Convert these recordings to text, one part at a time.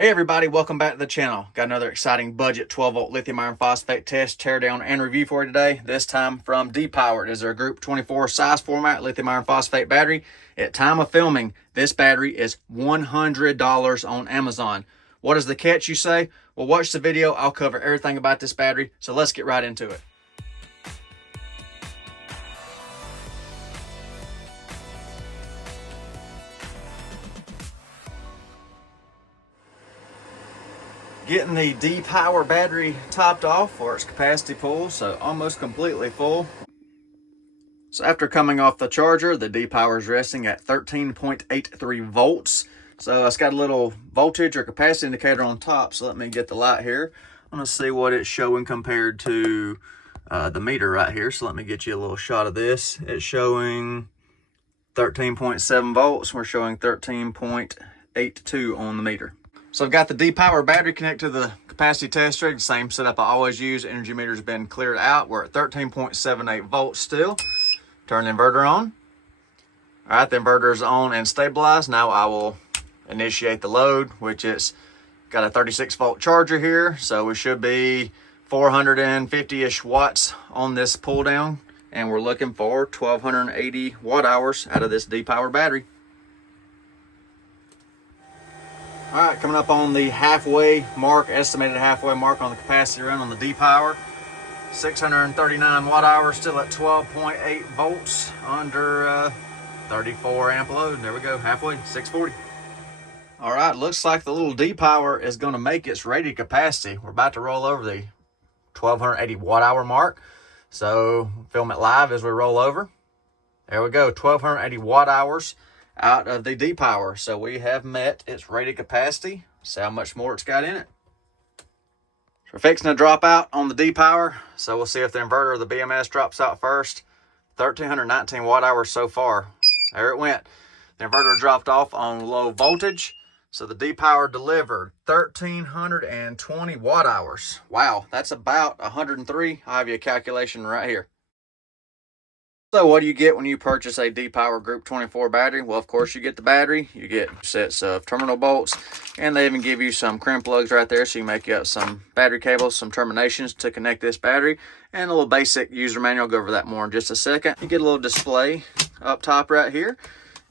Hey everybody, welcome back to the channel. Got another exciting budget 12-volt lithium iron phosphate test, teardown, and review for you today. This time from DEEPOWER. It is their Group 24 size format lithium iron phosphate battery. At time of filming, this battery is $100 on Amazon. What is the catch, you say? Well, watch the video. I'll cover everything about this battery, so let's get right into it. Getting the DEEPOWER battery topped off for its capacity pull, so almost completely full. So after coming off the charger, the DEEPOWER is resting at 13.83 volts. So it's got a little voltage or capacity indicator on top. So let me get the light here. I'm gonna see what it's showing compared to the meter right here. So let me get you a little shot of this. It's showing 13.7 volts. We're showing 13.82 on the meter. So I've got the DEEPOWER battery connected to the capacity tester. The same setup I always use. Energy meter's been cleared out. We're at 13.78 volts still. Turn the inverter on. All right, the inverter is on and stabilized. Now I will initiate the load, which is got a 36 volt charger here. So we should be 450-ish watts on this pull down. And we're looking for 1280 watt hours out of this DEEPOWER battery. All right, coming up on the halfway mark, estimated halfway mark on the capacity run on the DEEPOWER. 639 watt hours, still at 12.8 volts under 34 amp load. There we go, halfway, 640. All right, looks like the little DEEPOWER is gonna make its rated capacity. We're about to roll over the 1280 watt hour mark. So film it live as we roll over. There we go, 1280 watt hours out of the DEEPOWER. So we have met its rated capacity. See how much more it's got in it. So we're fixing to drop out on the DEEPOWER. So we'll see if the inverter or the BMS drops out first. 1319 watt hours so far. There it went. The inverter dropped off on low voltage. So the DEEPOWER delivered 1320 watt hours. Wow, that's about 103. I'll have you a calculation right here. So what do you get when you purchase a DEEPOWER Group 24 battery? Well, of course, you get the battery, you get sets of terminal bolts, and they even give you some crimp plugs right there so you make up some battery cables, some terminations to connect this battery, and a little basic user manual. I'll go over that more in just a second. You get a little display up top right here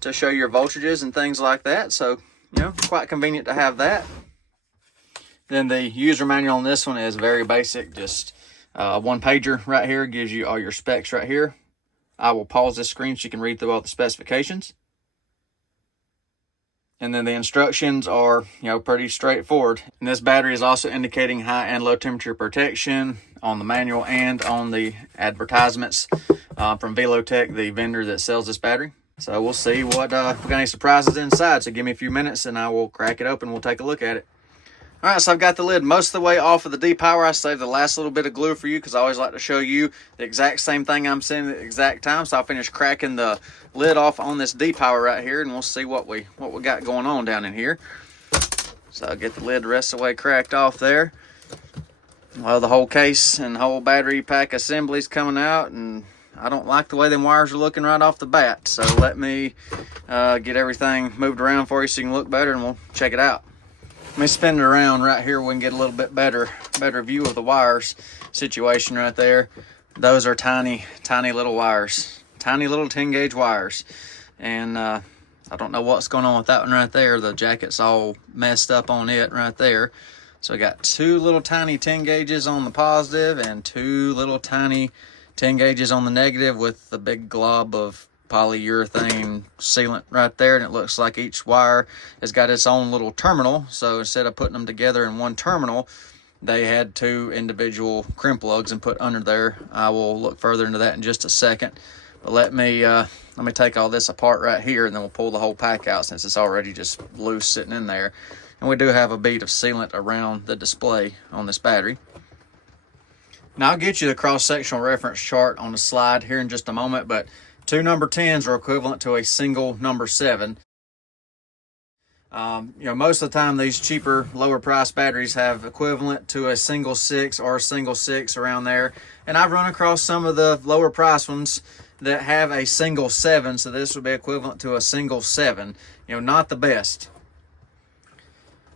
to show your voltages and things like that. So, you know, quite convenient to have that. Then the user manual on this one is very basic, just one pager right here, gives you all your specs right here. I will pause this screen so you can read through all the specifications. And then the instructions are, pretty straightforward. And this battery is also indicating high and low temperature protection on the manual and on the advertisements from VeloTek, the vendor that sells this battery. So we'll see what, if we got any surprises inside. So give me a few minutes and I will crack it open. We'll take a look at it. All right, so I've got the lid most of the way off of the DEEPOWER. I saved the last little bit of glue for you because I always like to show you the exact same thing I'm seeing at the exact time. So I'll finish cracking the lid off on this DEEPOWER right here, and we'll see what we got going on down in here. So I'll get the lid the rest of the way cracked off there. Well, the whole case and the whole battery pack assembly's coming out, and I don't like the way them wires are looking right off the bat. So let me get everything moved around for you so you can look better, and we'll check it out. Let me spin it around right here. We can get a little bit better view of the wires situation right there. Those are tiny little wires, tiny little 10 gauge wires. And I don't know what's going on with that one right there. The jacket's all messed up on it right there. So we got two little tiny 10 gauges on the positive and two little tiny 10 gauges on the negative with the big glob of polyurethane sealant right there, and it looks like each wire has got its own little terminal. So instead of putting them together in one terminal, they had two individual crimp lugs and put under there. I will look further into that in just a second, but let me take all this apart right here, and then we'll pull the whole pack out since it's already just loose sitting in there. And we do have a bead of sealant around the display on this battery. Now I'll get you the cross-sectional reference chart on the slide here in just a moment, but two number 10s are equivalent to a single number 7. Most of the time these cheaper, lower price batteries have equivalent to a single 6 or a single 6 around there. And I've run across some of the lower price ones that have a single 7. So this would be equivalent to a single 7. Not the best.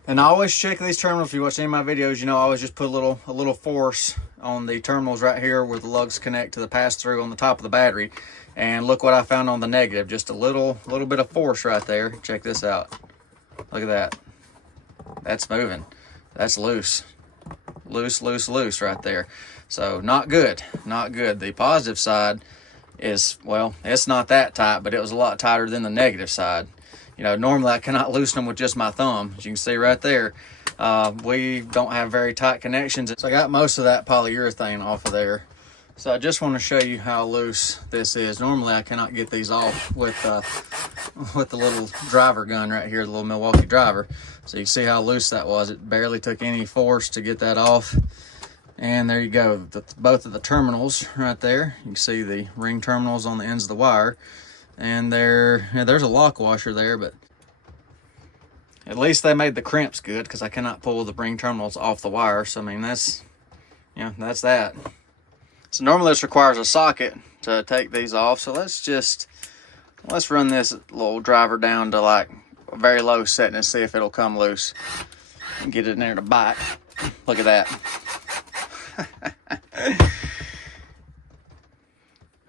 And I always check these terminals. If you watch any of my videos, you know I always just put a little force on the terminals right here where the lugs connect to the pass-through on the top of the battery. And look what I found on the negative. Just a little bit of force right there. Check this out. Look at that. That's moving. That's loose. Loose right there. So not good. Not good. The positive side is, well, it's not that tight, but it was a lot tighter than the negative side. You know, normally I cannot loosen them with just my thumb. As you can see right there, we don't have very tight connections. So I got most of that polyurethane off of there. So I just want to show you how loose this is. Normally I cannot get these off with the little driver gun right here, the little Milwaukee driver. So you see how loose that was. It barely took any force to get that off. And there you go, both of the terminals right there. You can see the ring terminals on the ends of the wire. And there's a lock washer there, but at least they made the crimps good, because I cannot pull the ring terminals off the wire. So I mean, that's that. So normally this requires a socket to take these off. So let's run this little driver down to like a very low setting and see if it'll come loose and get it in there to bite. Look at that.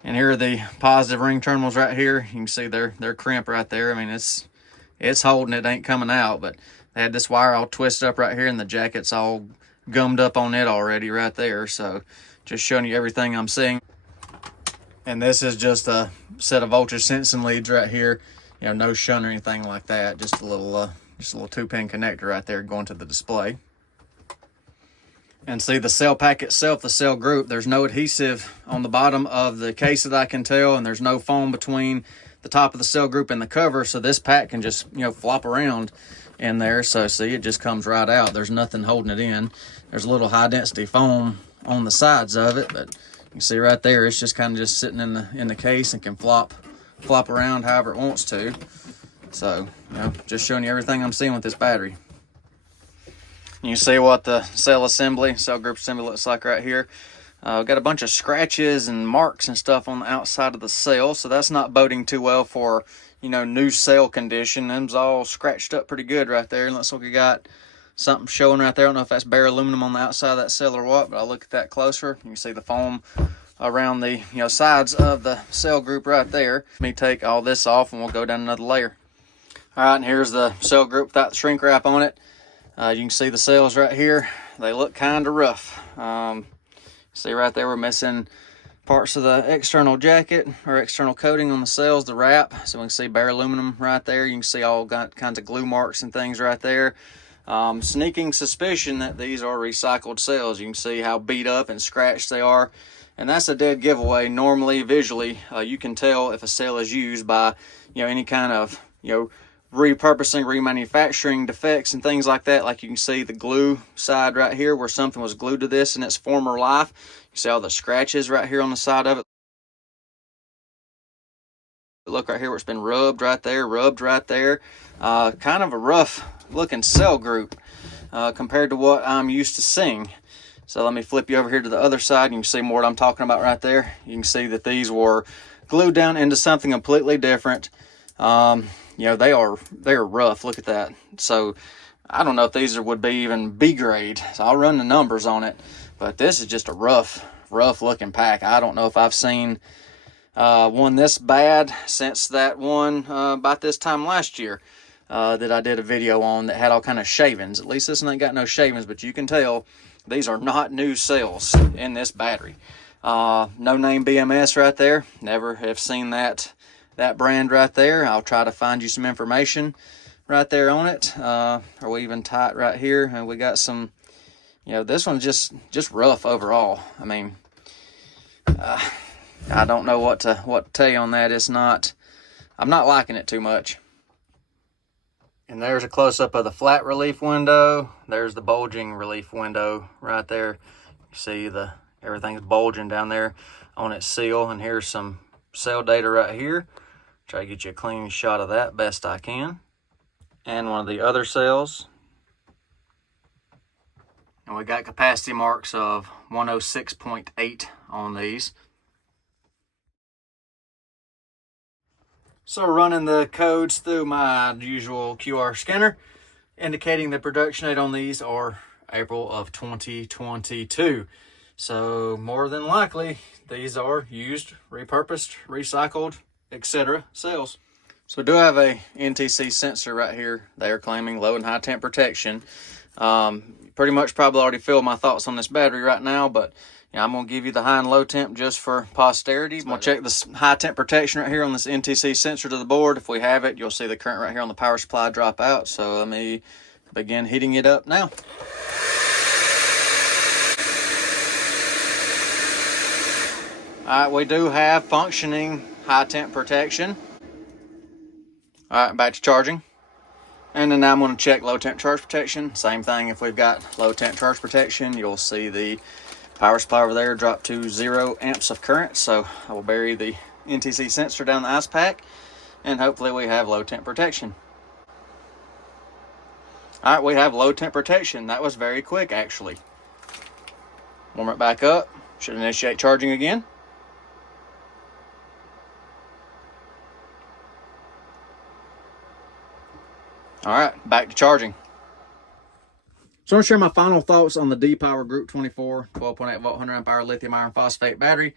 And here are the positive ring terminals right here. You can see their crimp right there. I mean, it's holding, it ain't coming out, but they had this wire all twisted up right here, and the jacket's all gummed up on it already right there. So just showing you everything I'm seeing. And this is just a set of voltage sensing leads right here. You know, no shunt or anything like that. Just a little 2-pin connector right there going to the display. And see the cell pack itself, the cell group, there's no adhesive on the bottom of the case that I can tell, and there's no foam between the top of the cell group and the cover, so this pack can just, you know, flop around in there. So see, it just comes right out. There's nothing holding it in. There's a little high density foam on the sides of it, but you can see right there, it's just kind of just sitting in the case and can flop around however it wants to. So, you know, just showing you everything I'm seeing with this battery. You can see what the cell group assembly looks like right here. Got a bunch of scratches and marks and stuff on the outside of the cell, so that's not boding too well for, you know, new cell condition. Them's all scratched up pretty good right there. And looks like we got something showing right there. I don't know if that's bare aluminum on the outside of that cell or what, but I'll look at that closer. You can see the foam around the, you know, sides of the cell group right there. Let me take all this off and we'll go down another layer. All right, and here's the cell group without the shrink wrap on it. You can see the cells right here. They look kind of rough. See right there, we're missing parts of the external jacket or external coating on the cells, the wrap. So we can see bare aluminum right there. You can see all kinds of glue marks and things right there. Sneaking suspicion that these are recycled cells. You can see how beat up and scratched they are. And that's a dead giveaway. Normally, visually, you can tell if a cell is used by, you know, any kind of, you know, repurposing, remanufacturing defects and things like that. Like you can see the glue side right here where something was glued to this in its former life. You see all the scratches right here on the side of it. Look right here where it's been rubbed right there. Kind of a rough looking cell group compared to what I'm used to seeing. So let me flip you over here to the other side. You can see more what I'm talking about right there. You can see that these were glued down into something completely different. You know, they are rough. Look at that. So I don't know if these would be even B grade. So I'll run the numbers on it. But this is just a rough looking pack. I don't know if I've seen one this bad since that one about this time last year that I did a video on that had all kind of shavings. At least this one ain't got no shavings, but you can tell these are not new cells in this battery. No name BMS right there. Never have seen that brand right there. I'll try to find you some information right there on it. Are we even tight right here? And we got some, you know, this one's just rough overall. I mean, I don't know what to tell you on that. I'm not liking it too much. And there's a close-up of the flat relief window. There's the bulging relief window right there. You see everything's bulging down there on its seal. And here's some cell data right here. Try to get you a clean shot of that best I can. And one of the other cells. And we got capacity marks of 106.8 on these. So running the codes through my usual QR scanner. indicating the production date on these are April of 2022. So more than likely, these are used, repurposed, recycled, etc. cells. So we do have a NTC sensor right here. They are claiming low and high temp protection. Pretty much probably already filled my thoughts on this battery right now, but I'm going to give you the high and low temp just for posterity. I'm going to check this high temp protection right here on this NTC sensor to the board. If we have it, you'll see the current right here on the power supply drop out. So let me begin heating it up now. All right, we do have functioning high temp protection. All right, back to charging. And then now I'm going to check low temp charge protection. Same thing, if we've got low temp charge protection, you'll see the power supply over there drop to 0 amps of current. So I will bury the NTC sensor down the ice pack, and hopefully we have low temp protection. All right, we have low temp protection. That was very quick, actually. Warm it back up. Should initiate charging again. All right, back to charging. So I'm going to share my final thoughts on the DEEPOWER Group 24 12.8 volt 100 amp hour lithium iron phosphate battery.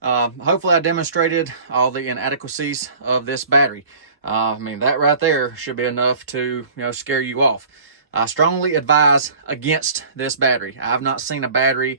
Hopefully I demonstrated all the inadequacies of this battery. I mean, that right there should be enough to scare you off. I strongly advise against this battery. I've not seen a battery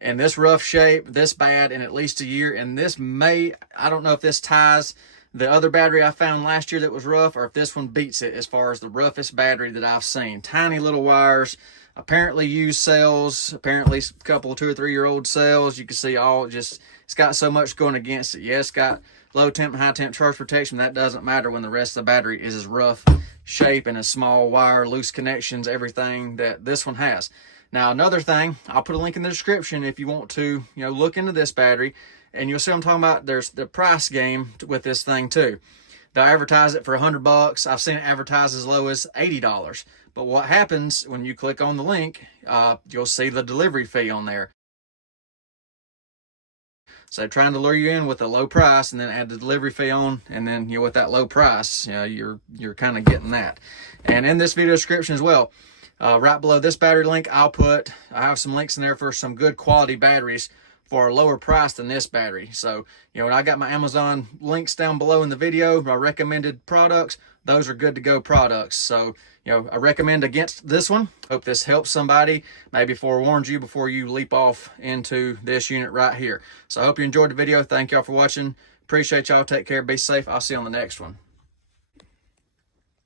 in this rough shape, this bad, in at least a year. And this I don't know if this ties the other battery I found last year that was rough, or if this one beats it as far as the roughest battery that I've seen. Tiny little wires, apparently used cells, apparently a couple 2 or 3 year old cells. You can see it's got so much going against it. Yeah, it's got low temp and high temp charge protection. That doesn't matter when the rest of the battery is as rough shape and a small wire, loose connections, everything that this one has. Now, another thing, I'll put a link in the description if you want to look into this battery. And you'll see what I'm talking about. There's the price game with this thing too. They'll advertise it for $100. I've seen it advertised as low as $80. But what happens when you click on the link, you'll see the delivery fee on there. So trying to lure you in with a low price and then add the delivery fee on, and then with that low price, you're kind of getting that. And in this video description as well, right below this battery link, I have some links in there for some good quality batteries for a lower price than this battery. So, when I got my Amazon links down below in the video, my recommended products, those are good to go products. So, I recommend against this one. Hope this helps somebody, maybe forewarns you before you leap off into this unit right here. So I hope you enjoyed the video. Thank y'all for watching. Appreciate y'all. Take care. Be safe. I'll see you on the next one.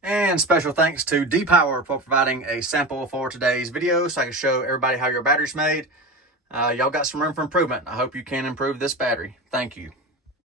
And special thanks to DEEPOWER for providing a sample for today's video so I can show everybody how your battery's made. Y'all got some room for improvement. I hope you can improve this battery. Thank you.